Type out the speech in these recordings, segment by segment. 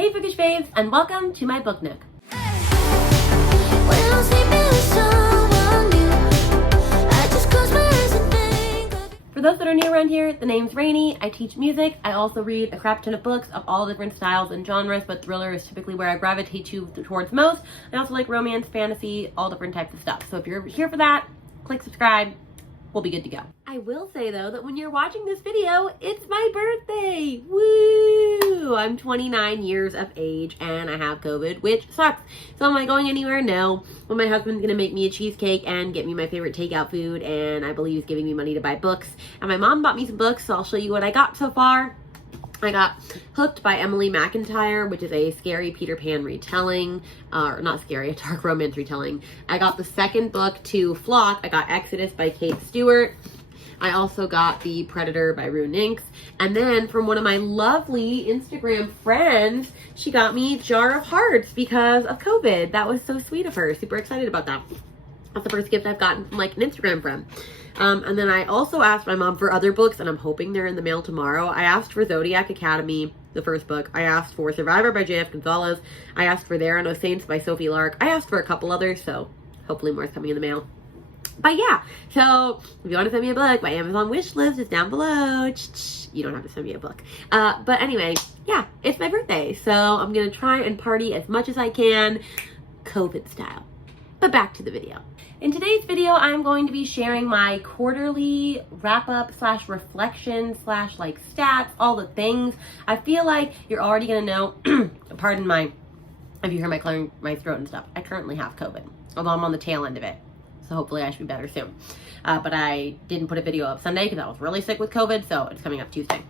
Hey Bookish Babes, and welcome to my book nook. For those that are new around here, the name's Rainy. I teach music. I also read a crap ton of books of all different styles and genres, but thriller is typically where I gravitate towards most. I also like romance, fantasy, all different types of stuff. So if you're here for that, click subscribe. We'll be good to go. I will say though that when you're watching this video, it's my birthday. Woo! I'm 29 years of age and I have COVID, which sucks. So am I going anywhere? No. Well, my husband's gonna make me a cheesecake and get me my favorite takeout food, and I believe he's giving me money to buy books. And my mom bought me some books, so I'll show you what I got so far. I got Hooked by Emily McIntyre, which is a scary Peter Pan retelling, or not scary, a dark romance retelling. I got the second book to Flock. I got Exodus by Kate Stewart. I also got The Predator by Rue Ninks. And then from one of my lovely Instagram friends, she got me Jar of Hearts because of COVID. That was so sweet of her. Super excited about that. That's the first gift I've gotten from like an Instagram friend. And then I also asked my mom for other books, and I'm hoping they're in the mail tomorrow. I asked for Zodiac Academy, the first book. I asked for Survivor by J.F. Gonzalez. I asked for There Are No Saints by Sophie Lark. I asked for a couple others, so hopefully more is coming in the mail. But yeah, so if you want to send me a book, my Amazon wish list is down below. You don't have to send me a book. But anyway, yeah, it's my birthday, so I'm going to try and party as much as I can, COVID style. But back to the video. In today's video, I'm going to be sharing my quarterly wrap-up / reflection / like stats, all the things. I feel like you're already going to know, pardon my, if you hear my clearing my throat and stuff, I currently have COVID, although I'm on the tail end of it. So hopefully I should be better soon. But I didn't put a video up Sunday because I was really sick with COVID, so it's coming up Tuesday.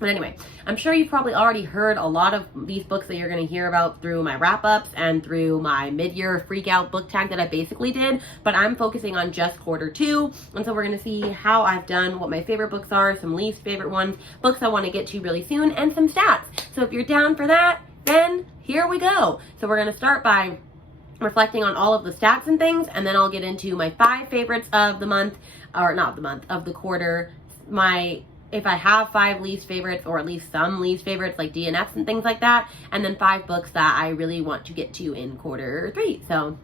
But anyway, I'm sure you've probably already heard a lot of these books that you're going to hear about through my wrap-ups and through my mid-year freak-out book tag that I basically did, but I'm focusing on just quarter two, and so we're going to see how I've done, what my favorite books are, some least favorite ones, books I want to get to really soon, and some stats. So if you're down for that, then here we go. So we're going to start by reflecting on all of the stats and things, and then I'll get into my 5 favorites of the month, or not the month, of the quarter, if I have 5 least favorites, or at least some least favorites like DNFs and things like that, and then 5 books that I really want to get to in quarter 3. So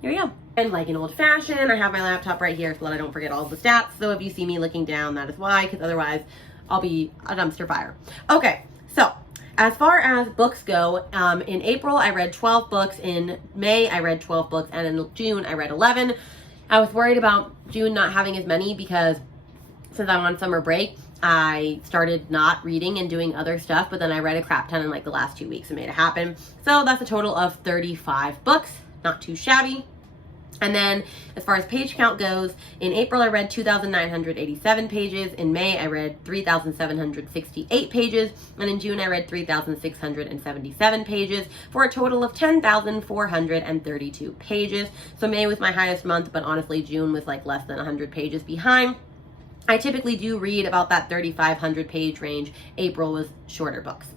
here we go. And like an old fashioned, I have my laptop right here so that I don't forget all the stats. So if you see me looking down, that is why, because otherwise I'll be a dumpster fire. Okay, so as far as books go, in April I read 12 books, in May I read 12 books, and in June I read 11. I was worried about June not having as many because since I'm on summer break, I started not reading and doing other stuff, but then I read a crap ton in like the last 2 weeks and made it happen. So that's a total of 35 books, not too shabby. And then as far as page count goes, in April I read 2,987 pages, in May I read 3,768 pages, and in June I read 3,677 pages, for a total of 10,432 pages. So May was my highest month, but honestly June was like less than 100 pages behind. I typically do read about that 3,500 page range. April was shorter books.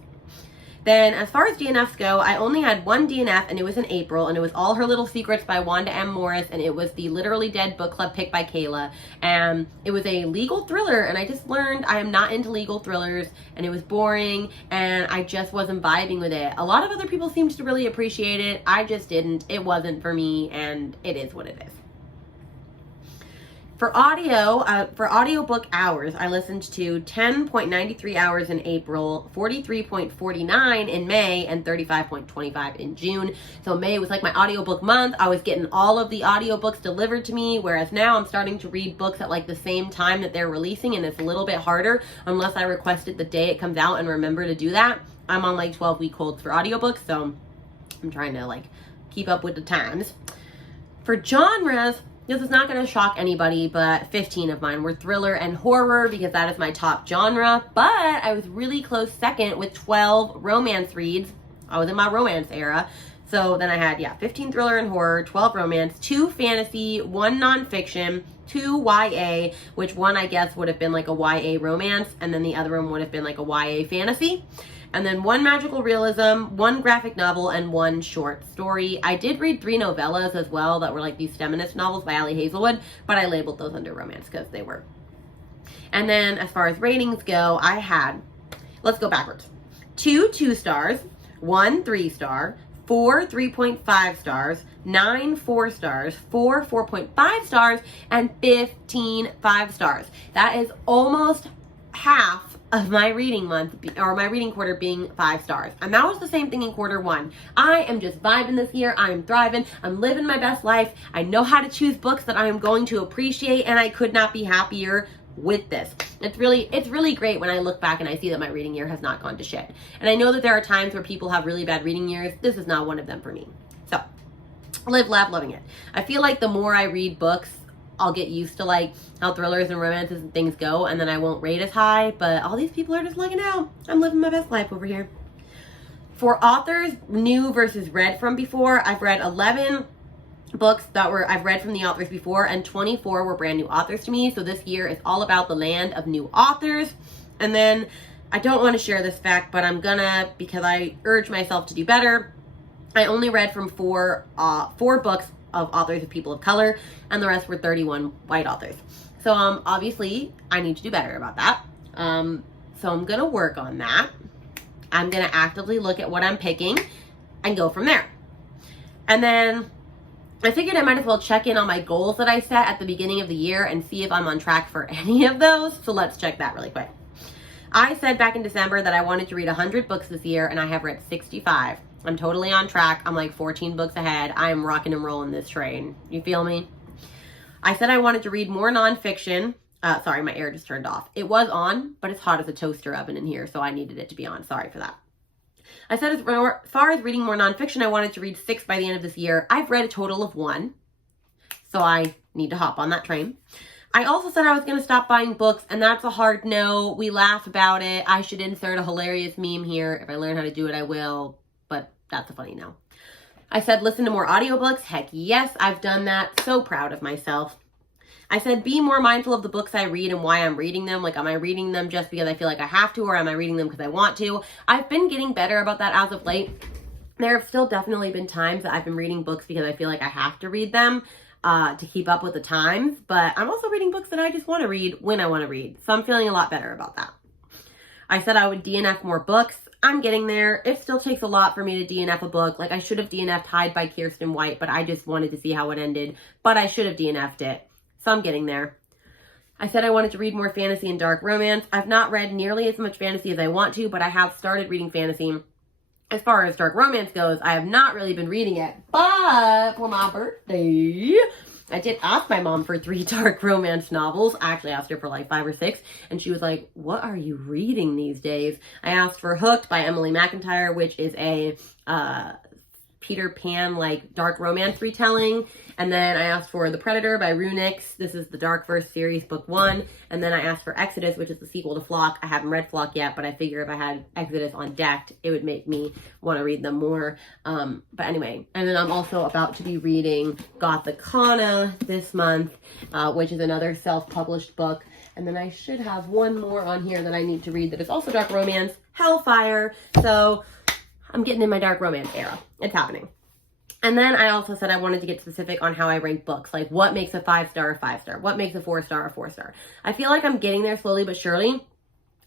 Then as far as DNFs go, I only had one DNF, and it was in April, and it was All Her Little Secrets by Wanda M. Morris, and it was the Literally Dead book club pick by Kayla. And it was a legal thriller, and I just learned I am not into legal thrillers, and it was boring, and I just wasn't vibing with it. A lot of other people seemed to really appreciate it. I just didn't. It wasn't for me, and it is what it is. For audiobook hours, I listened to 10.93 hours in April, 43.49 in May, and 35.25 in June. So May was like my audiobook month. I was getting all of the audiobooks delivered to me, whereas now I'm starting to read books at like the same time that they're releasing, and it's a little bit harder unless I requested the day it comes out and remember to do that. I'm on like 12-week holds for audiobooks, so I'm trying to like keep up with the times. For genres, this is not going to shock anybody, but 15 of mine were thriller and horror because that is my top genre. But I was really close second with 12 romance reads. I was in my romance era. So then I had, 15 thriller and horror, 12 romance, 2 fantasy, 1 nonfiction, 2 YA, which one I guess would have been like a YA romance, and then the other one would have been like a YA fantasy. And then 1 magical realism, 1 graphic novel, and 1 short story. I did read 3 novellas as well that were like these feminist novels by Ali Hazelwood, but I labeled those under romance because they were. And then as far as ratings go, I had, let's go backwards, 2 2-stars, 1 3-star, 4 3.5 stars, 9 4 stars, 4 4.5 stars, and 15 5 stars. That is almost half of my reading month, or my reading quarter, being 5 stars. And that was the same thing in quarter 1. I am just vibing this year. I am thriving. I'm living my best life. I know how to choose books that I am going to appreciate, and I could not be happier with this. It's really great when I look back and I see that my reading year has not gone to shit. And I know that there are times where people have really bad reading years. This is not one of them for me. So, live, laugh, loving it. I feel like the more I read books, I'll get used to like how thrillers and romances and things go, and then I won't rate as high, but all these people are just looking out. I'm living my best life over here. For authors, new versus read from before, I've read 11 books that I've read from the authors before, and 24 were brand new authors to me. So this year is all about the land of new authors. And then I don't want to share this fact, but I'm gonna, because I urge myself to do better. I only read from four books of authors of people of color, and the rest were 31 white authors. So obviously I need to do better about that. So I'm gonna work on that. I'm gonna actively look at what I'm picking and go from there. And then I figured I might as well check in on my goals that I set at the beginning of the year and see if I'm on track for any of those. So let's check that really quick. I said back in December that I wanted to read 100 books this year, and I have read 65. I'm totally on track. I'm like 14 books ahead. I am rocking and rolling this train. You feel me? I said I wanted to read more nonfiction. Sorry, my air just turned off. It was on, but it's hot as a toaster oven in here, so I needed it to be on. Sorry for that. I said as far as reading more nonfiction, I wanted to read 6 by the end of this year. I've read a total of 1, so I need to hop on that train. I also said I was going to stop buying books, and that's a hard no. We laugh about it. I should insert a hilarious meme here. If I learn how to do it, I will, but that's a funny no. I said listen to more audiobooks. Heck yes, I've done that. So proud of myself. I said be more mindful of the books I read and why I'm reading them. Like, am I reading them just because I feel like I have to, or am I reading them because I want to? I've been getting better about that as of late. There have still definitely been times that I've been reading books because I feel like I have to read them to keep up with the times. But I'm also reading books that I just want to read when I want to read. So I'm feeling a lot better about that. I said I would DNF more books. I'm getting there. It still takes a lot for me to DNF a book. Like, I should have DNF'd Hide by Kirsten White, but I just wanted to see how it ended. But I should have DNF'd it. So I'm getting there. I said I wanted to read more fantasy and dark romance. I've not read nearly as much fantasy as I want to, but I have started reading fantasy. As far as dark romance goes, I have not really been reading it. But for my birthday, I did ask my mom for 3 dark romance novels. I actually asked her for like 5 or 6, and she was like, what are you reading these days? I asked for Hooked by Emily McIntyre, which is a Peter Pan like dark romance retelling. And then I asked for The Predator by Runix. This is the Dark Verse series, book 1. And then I asked for Exodus, which is the sequel to Flock. I haven't read Flock yet, but I figure if I had Exodus on deck, it would make me want to read them more. But anyway, and then I'm also about to be reading Gothicana this month, which is another self-published book. And then I should have one more on here that I need to read that is also dark romance, Hellfire. So I'm getting in my dark romance era. It's happening. And then I also said I wanted to get specific on how I rank books. Like, what makes a 5-star a 5-star? What makes a 4-star a 4-star? I feel like I'm getting there slowly but surely.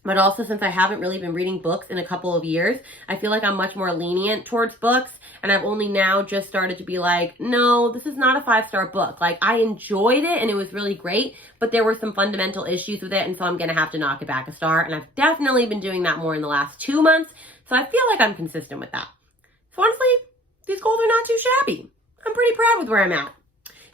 But also, since I haven't really been reading books in a couple of years, I feel like I'm much more lenient towards books. And I've only now just started to be like, no, this is not a 5-star book. Like, I enjoyed it and it was really great, but there were some fundamental issues with it. And so I'm going to have to knock it back a star. And I've definitely been doing that more in the last 2 months. So I feel like I'm consistent with that. So honestly, these goals are not too shabby. I'm pretty proud with where I'm at.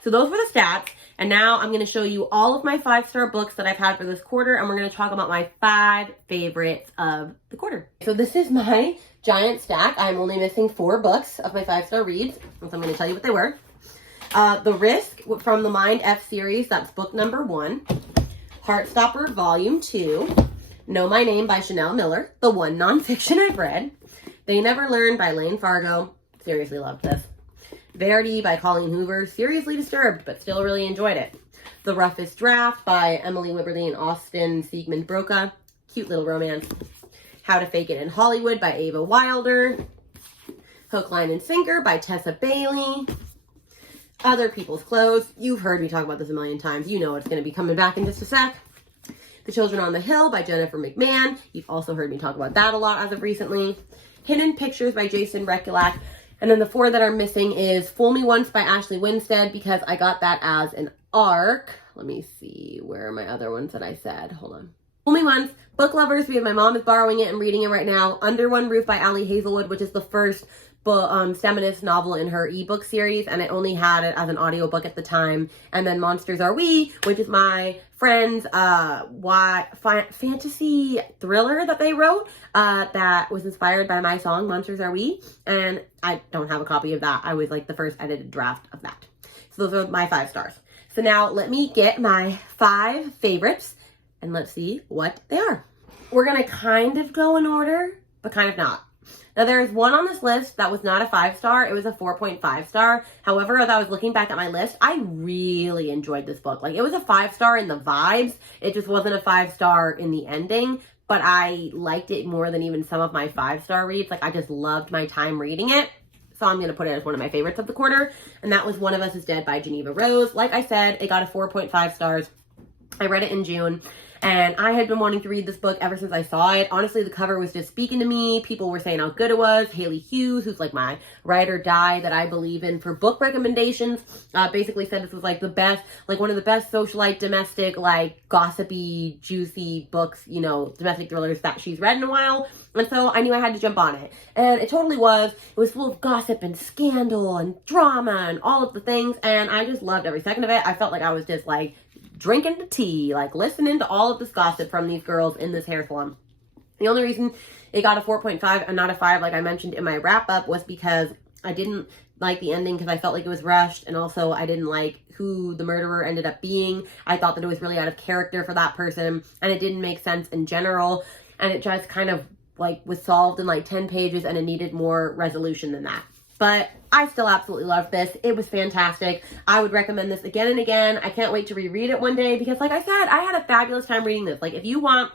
So those were the stats. And now I'm going to show you all of my 5-star books that I've had for this quarter. And we're going to talk about my 5 favorites of the quarter. So this is my giant stack. I'm only missing 4 books of my 5-star reads. So I'm going to tell you what they were. The Risk from the Mind F series. That's book number 1. Heartstopper Volume 2. Know My Name by Chanel Miller. The one nonfiction I've read. They Never Learn by Lane Fargo. Seriously loved this. Verity by Colleen Hoover. Seriously disturbed, but still really enjoyed it. The Roughest Draft by Emily Wibberley and Austin Siegmund Broca. Cute little romance. How to Fake It in Hollywood by Ava Wilder. Hook, Line, and Sinker by Tessa Bailey. Other People's Clothes. You've heard me talk about this a million times. You know it's going to be coming back in just a sec. The Children on the Hill by Jennifer McMahon. You've also heard me talk about that a lot as of recently. Hidden Pictures by Jason Rekulak. And then the 4 that are missing is Fool Me Once by Ashley Winstead, because I got that as an ARC. Let me see, where are my other ones that I said? Hold on. Fool Me Once, Book Lovers, because my mom is borrowing it and reading it right now. Under One Roof by Allie Hazelwood, which is the first feminist novel in her ebook series, and I only had it as an audiobook at the time. And then Monsters Are We, which is my friend's fantasy thriller that they wrote that was inspired by my song Monsters Are We, and I don't have a copy of that. I was like the first edited draft of that. So those are my 5 stars. So now let me get my 5 favorites and let's see what they are. We're gonna kind of go in order, but kind of not. Now, there is one on this list that was not a 5-star. It was a 4.5 star. However, as I was looking back at my list, I really enjoyed this book. Like, it was a 5-star in the vibes. It just wasn't a 5-star in the ending. But I liked it more than even some of my 5-star reads. Like, I just loved my time reading it. So I'm going to put it as one of my favorites of the quarter. And that was One of Us is Dead by Geneva Rose. Like I said, it got a 4.5 stars. I read it in June. And I had been wanting to read this book ever since I saw it. Honestly, the cover was just speaking to me. People were saying how good it was. Haley Hughes, who's like my ride or die that I believe in for book recommendations, basically said this was like the best, like one of the best socialite, domestic, like gossipy, juicy books, you know, domestic thrillers that she's read in a while. And so I knew I had to jump on it. And it totally was. It was full of gossip and scandal and drama and all of the things. And I just loved every second of it. I felt like I was just like drinking the tea, like listening to all of this gossip from these girls in this hair salon. The only reason it got a 4.5 and not a 5, like I mentioned in my wrap up, was because I didn't like the ending because I felt like it was rushed, and also I didn't like who the murderer ended up being. I thought that it was really out of character for that person, and it didn't make sense in general, and it just kind of like was solved in like 10 pages, and it needed more resolution than that. But I still absolutely loved this. It was fantastic. I would recommend this again and again. I can't wait to reread it one day because, like I said, I had a fabulous time reading this. Like, if you want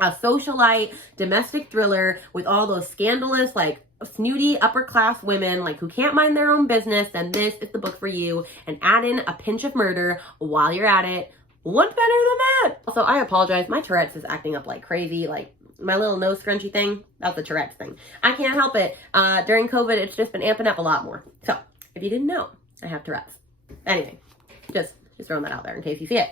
a socialite domestic thriller with all those scandalous, like, snooty upper class women, like, who can't mind their own business, then this is the book for you. And add in a pinch of murder while you're at it. What's better than that? Also, I apologize. My Tourette's is acting up like crazy. Like, my little nose scrunchy thing, that's the Tourette's thing. I can't help it. During COVID, it's just been amping up a lot more. So, if you didn't know, I have Tourette's. Anyway, just throwing that out there in case you see it.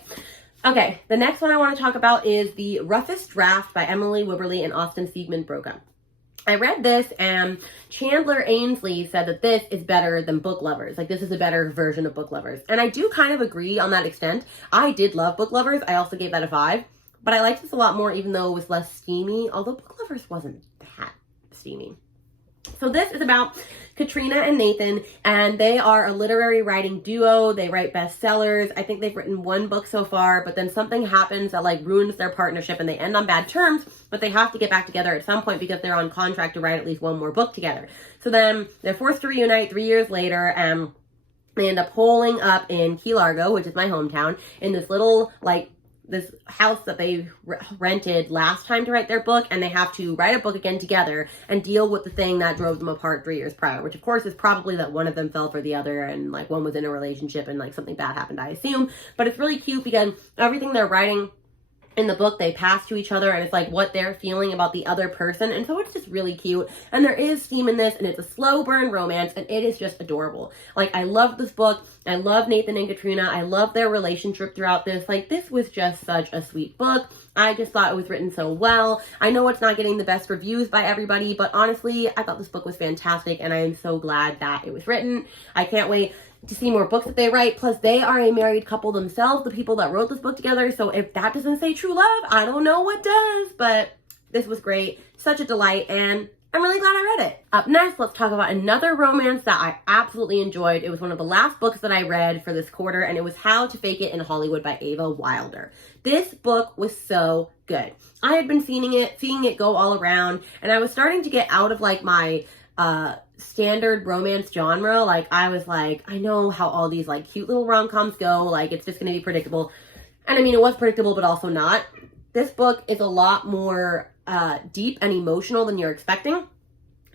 Okay, the next one I want to talk about is The Roughest Draft by Emily Wibberley and Austin Siegmund Broca. I read this, and Chandler Ainsley said that this is better than Book Lovers. Like, this is a better version of Book Lovers. And I do kind of agree on that extent. I did love Book Lovers. I also gave that a 5. But I liked this a lot more, even though it was less steamy, although Book Lovers wasn't that steamy. So this is about Katrina and Nathan, and they are a literary writing duo. They write bestsellers. I think they've written 1 book so far, but then something happens that like ruins their partnership and they end on bad terms, but they have to get back together at some point because they're on contract to write at least 1 more book together. So then they're forced to reunite 3 years later, and they end up holing up in Key Largo, which is my hometown, in this little like this house that they rented last time to write their book, and they have to write a book again together and deal with the thing that drove them apart 3 years prior, which of course is probably that one of them fell for the other and like one was in a relationship and like something bad happened, I assume. But it's really cute because everything they're writing in the book, they pass to each other, and it's like what they're feeling about the other person. And so it's just really cute. And there is steam in this, and it's a slow burn romance, and it is just adorable. Like, I love this book. I love Nathan and Katrina. I love their relationship throughout this. Like, this was just such a sweet book. I just thought it was written so well. I know it's not getting the best reviews by everybody, but honestly, I thought this book was fantastic, and I am so glad that it was written. I can't wait to see more books that they write. Plus, they are a married couple themselves, the people that wrote this book together. So if that doesn't say true love, I don't know what does. But this was great. Such a delight, and I'm really glad I read it. Up next, let's talk about another romance that I absolutely enjoyed. It was one of the last books that I read for this quarter, and it was How to Fake It in Hollywood by Ava Wilder. This book was so good. I had been seeing it go all around, and I was starting to get out of like my standard romance genre. Like, I was like, I know how all these like cute little rom-coms go, like it's just gonna be predictable. And I mean, it was predictable, but also not. This book is a lot more deep and emotional than you're expecting.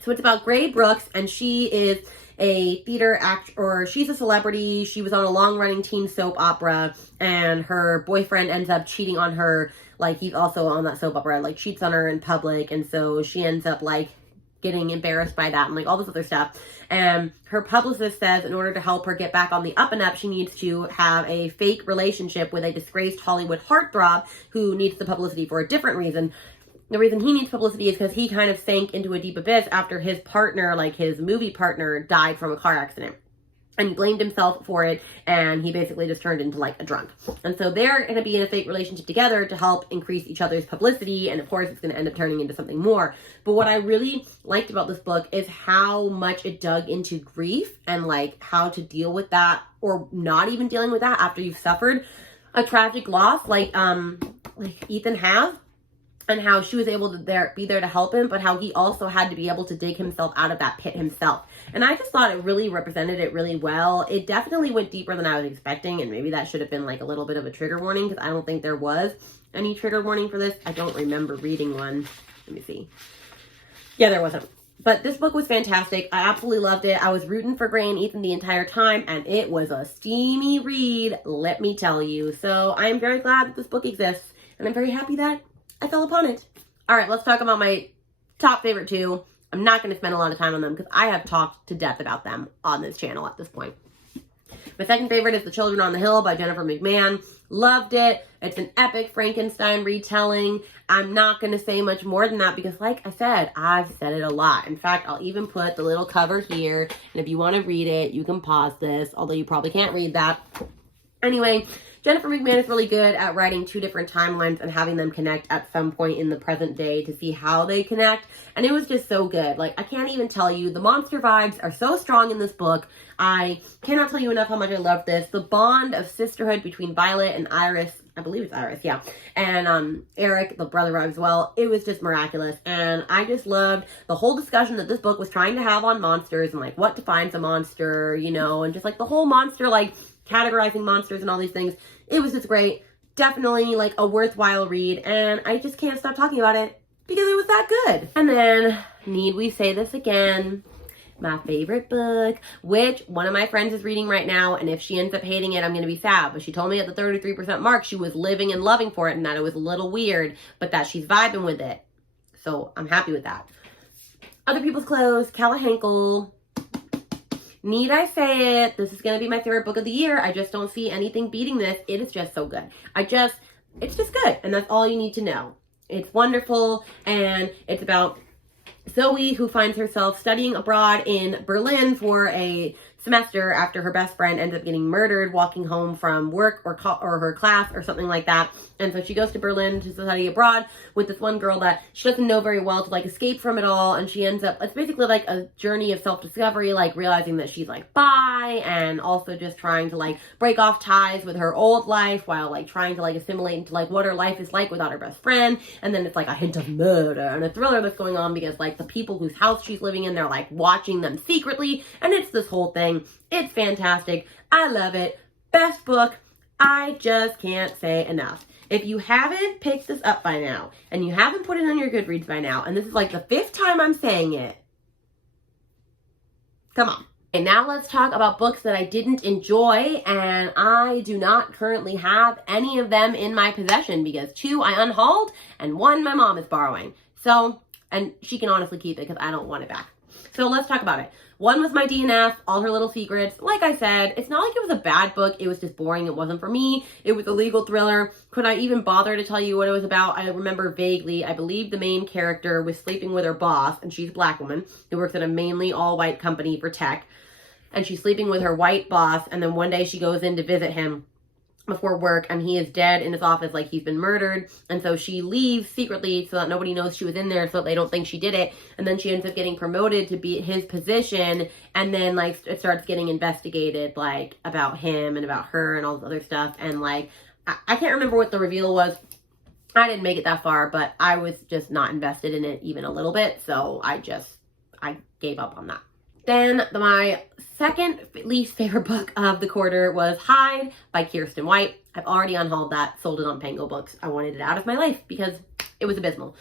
So it's about Gray Brooks, and she is a theater actor, or she's a celebrity. She was on a long-running teen soap opera, and her boyfriend ends up cheating on her. Like, he's also on that soap opera, like cheats on her in public, and so she ends up like getting embarrassed by that and like all this other stuff. And her publicist says in order to help her get back on the up and up, she needs to have a fake relationship with a disgraced Hollywood heartthrob who needs the publicity for a different reason. The reason he needs publicity is because he kind of sank into a deep abyss after his partner, like his movie partner, died from a car accident. And he blamed himself for it, and he basically just turned into like a drunk. And so they're going to be in a fake relationship together to help increase each other's publicity, and of course it's going to end up turning into something more. But what I really liked about this book is how much it dug into grief and like how to deal with that, or not even dealing with that after you've suffered a tragic loss like Ethan has. And how she was able to be there to help him, but how he also had to be able to dig himself out of that pit himself. And I just thought it really represented it really well. It definitely went deeper than I was expecting, and maybe that should have been like a little bit of a trigger warning, because I don't think there was any trigger warning for this. I don't remember reading one. Let me see. Yeah, there wasn't. But this book was fantastic. I absolutely loved it. I was rooting for Gray and Ethan the entire time, and it was a steamy read, let me tell you. So I am very glad that this book exists, and I'm very happy that I fell upon it. All right, let's talk about my top favorite two. I'm not going to spend a lot of time on them because I have talked to death about them on this channel at this point. My second favorite is The Children on the Hill by Jennifer McMahon. Loved it. It's an epic Frankenstein retelling. I'm not going to say much more than that because, like I said, I've said it a lot. In fact, I'll even put the little cover here. And if you want to read it, you can pause this, although you probably can't read that. Anyway, Jennifer McMahon is really good at writing two different timelines and having them connect at some point in the present day to see how they connect. And it was just so good. Like, I can't even tell you. The monster vibes are so strong in this book. I cannot tell you enough how much I love this. The bond of sisterhood between Violet and Iris, I believe it's Iris, yeah, and Eric, the brother as well, it was just miraculous. And I just loved the whole discussion that this book was trying to have on monsters and like what defines a monster, you know, and just like the whole monster, like categorizing monsters and all these things. It was just great. Definitely like a worthwhile read, and I just can't stop talking about it because it was that good. And then, need we say this again, my favorite book, which one of my friends is reading right now, and if she ends up hating it, I'm going to be sad. But she told me at the 33% mark, she was living and loving for it, and that it was a little weird, but that she's vibing with it. So I'm happy with that. Other People's Clothes, Calla Henkel. Need I say it? This is going to be my favorite book of the year. I just don't see anything beating this. It is just so good. It's just good. And that's all you need to know. It's wonderful. And it's about Zoe, who finds herself studying abroad in Berlin for a semester after her best friend ends up getting murdered walking home from work or her class or something like that. And so she goes to Berlin to study abroad with this one girl that she doesn't know very well to like escape from it all. And she ends up, it's basically like a journey of self-discovery, like realizing that she's like bi, and also just trying to like break off ties with her old life while like trying to like assimilate into like what her life is like without her best friend. And then it's like a hint of murder and a thriller that's going on because like the people whose house she's living in, they're like watching them secretly. And it's this whole thing. It's fantastic. I love it. Best book. I just can't say enough. If you haven't picked this up by now, and you haven't put it on your Goodreads by now, and this is like the 5th time I'm saying it, come on. And now let's talk about books that I didn't enjoy, and I do not currently have any of them in my possession because 2 I unhauled, and 1 my mom is borrowing. So, and she can honestly keep it because I don't want it back. So let's talk about it. 1 was my DNF, All Her Little Secrets. Like I said, it's not like it was a bad book. It was just boring. It wasn't for me. It was a legal thriller. Could I even bother to tell you what it was about? I remember vaguely. I believe the main character was sleeping with her boss, and she's a black woman who works at a mainly all-white company for tech. And she's sleeping with her white boss, and then one day she goes in to visit him before work, and he is dead in his office, like he's been murdered. And so she leaves secretly so that nobody knows she was in there, so that they don't think she did it. And then she ends up getting promoted to be his position, and then like it starts getting investigated like about him and about her and all this other stuff. And like I can't remember what the reveal was. I didn't make it that far, but I was just not invested in it even a little bit, so I gave up on that. Then my second least favorite book of the quarter was Hide by Kirsten White. I've already unhauled that, sold it on Pango Books. I wanted it out of my life because it was abysmal.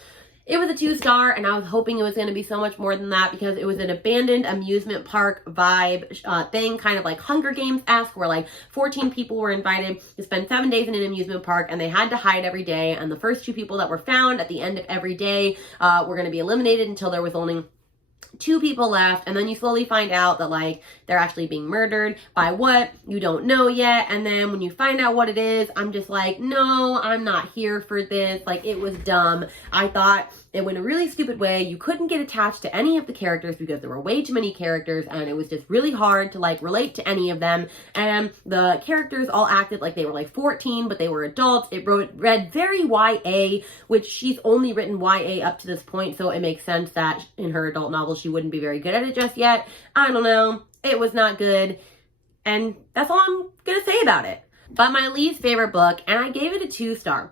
It was a 2-star, and I was hoping it was going to be so much more than that because it was an abandoned amusement park vibe thing, kind of like Hunger Games-esque, where like 14 people were invited to spend 7 days in an amusement park, and they had to hide every day. And the first 2 people that were found at the end of every day were going to be eliminated until there was only 2 people left, and then you slowly find out that like they're actually being murdered by what you don't know yet. And then when you find out what it is, I'm just like, no, I'm not here for this. Like, it was dumb. I thought it went a really stupid way. You couldn't get attached to any of the characters because there were way too many characters, and it was just really hard to like relate to any of them. And the characters all acted like they were like 14, but they were adults. It read very YA, which she's only written YA up to this point, so it makes sense that in her adult novel she wouldn't be very good at it just yet. I don't know. It was not good, and that's all I'm gonna say about it. But my least favorite book, and I gave it a 2-star.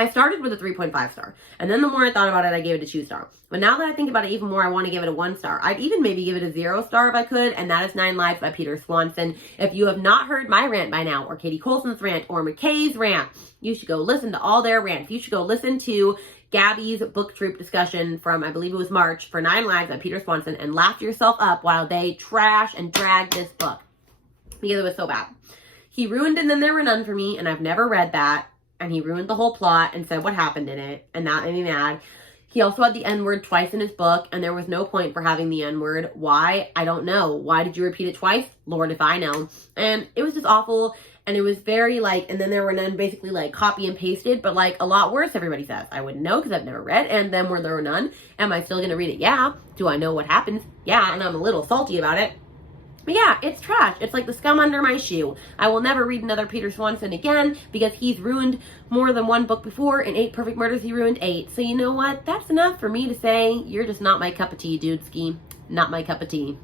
I started with a 3.5 star, and then the more I thought about it, I gave it a 2-star. But now that I think about it even more, I want to give it a 1-star. I'd even maybe give it a 0-star if I could, and that is 9 Lives by Peter Swanson. If you have not heard my rant by now, or Katie Colson's rant, or McKay's rant, you should go listen to all their rants. You should go listen to Gabby's book troop discussion from, I believe it was March, for 9 Lives by Peter Swanson, and laugh yourself up while they trash and drag this book, because it was so bad. He ruined And Then There Were None for me, and I've never read that. And he ruined the whole plot and said what happened in it, and that made me mad. He also had the N-word twice in his book, and there was no point for having the N-word. Why? I don't know. Why did you repeat it twice? Lord if I know. And it was just awful, and it was very like, And Then There Were None, basically like copy and pasted, but like a lot worse, everybody says. I wouldn't know because I've never read And Then There Were None. Am I still going to read it? Yeah. Do I know what happens? Yeah, and I'm a little salty about it. But yeah, it's trash. It's like the scum under my shoe. I will never read another Peter Swanson again because he's ruined more than one book before. In 8 Perfect Murders, he ruined 8. So you know what? That's enough for me to say, you're just not my cup of tea, dudeski. Not my cup of tea.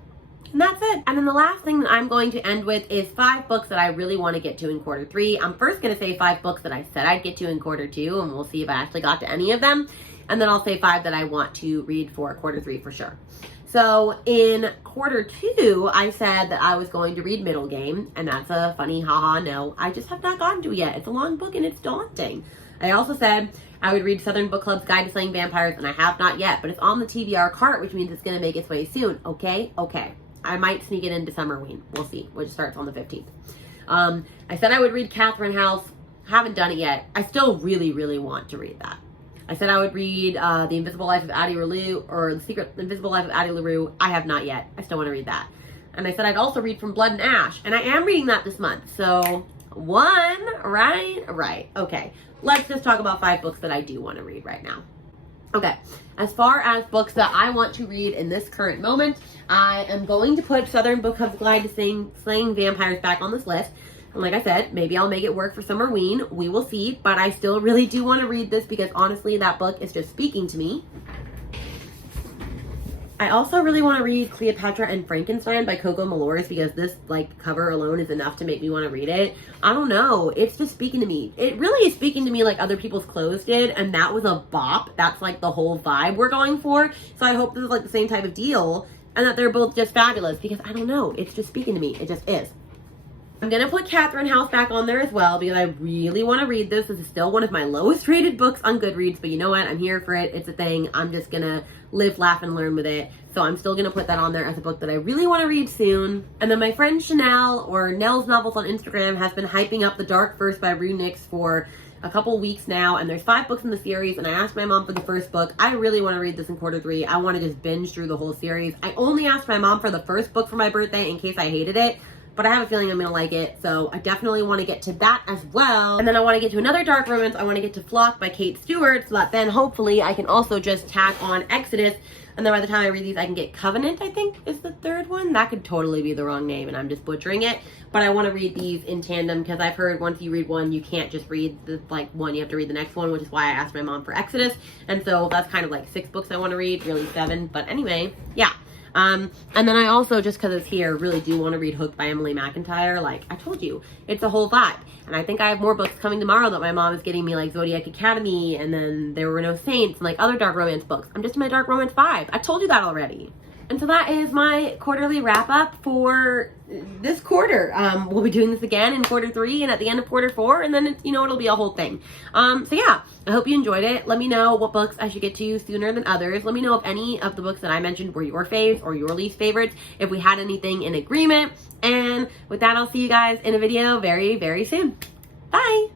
And that's it. And then the last thing that I'm going to end with is 5 books that I really want to get to in quarter 3. I'm first going to say 5 books that I said I'd get to in quarter 2, and we'll see if I actually got to any of them. And then I'll say 5 that I want to read for quarter 3 for sure. So in quarter 2, I said that I was going to read Middle Game, and that's a funny haha no. I just have not gotten to it yet. It's a long book and it's daunting. I also said I would read Southern Book Club's Guide to Slaying Vampires, and I have not yet, but it's on the TBR cart, which means it's going to make its way soon. Okay. I might sneak it into Summerween. We'll see, which starts on the 15th. I said I would read Catherine House. Haven't done it yet. I still really, really want to read that. I said I would read The Invisible Life of Addie LaRue, or The Secret Invisible Life of Addie LaRue. I have not yet. I still want to read that. And I said I'd also read From Blood and Ash, and I am reading that this month. So 1, right. Okay, let's just talk about 5 books that I do want to read right now. Okay, as far as books that I want to read in this current moment, I am going to put Southern Book Club's Guide to Slaying Vampires back on this list. And like I said, maybe I'll make it work for Summerween. We will see. But I still really do want to read this because honestly, that book is just speaking to me. I also really want to read Cleopatra and Frankenstein by Coco Malors because this like cover alone is enough to make me want to read it. I don't know. It's just speaking to me. It really is speaking to me like Other People's Clothes did. And that was a bop. That's like the whole vibe we're going for. So I hope this is like the same type of deal and that they're both just fabulous because I don't know. It's just speaking to me. It just is. I'm going to put Catherine House back on there as well because I really want to read this. This is still one of my lowest rated books on Goodreads, but you know what? I'm here for it. It's a thing. I'm just going to live, laugh, and learn with it. So I'm still going to put that on there as a book that I really want to read soon. And then my friend Chanel, or Nell's Novels on Instagram, has been hyping up The Dark Verse by Rue Nix for a couple weeks now, and there's 5 books in the series, and I asked my mom for the first book. I really want to read this in quarter 3. I want to just binge through the whole series. I only asked my mom for the first book for my birthday in case I hated it, but I have a feeling I'm going to like it, so I definitely want to get to that as well. And then I want to get to another dark romance. I want to get to Flock by Kate Stewart, so that then hopefully I can also just tack on Exodus, and then by the time I read these, I can get Covenant, I think, is the 3rd one. That could totally be the wrong name, and I'm just butchering it. But I want to read these in tandem, because I've heard once you read one, you can't just read the one, you have to read the next one, which is why I asked my mom for Exodus. And so that's kind of like 6 books I want to read, really 7. But anyway, yeah. And then I also, just because it's here, really do want to read Hooked by Emily McIntyre. Like I told you, it's a whole vibe. And I think I have more books coming tomorrow that my mom is getting me, like Zodiac Academy, and then There Were No Saints, and like other dark romance books. I'm just in my dark romance vibe. I told you that already. And so that is my quarterly wrap up for this quarter. We'll be doing this again in quarter 3 and at the end of quarter 4, and then it'll be a whole thing. So yeah, I hope you enjoyed it. Let me know what books I should get to sooner than others. Let me know if any of the books that I mentioned were your faves or your least favorites, if we had anything in agreement. And with that, I'll see you guys in a video very, very soon. Bye!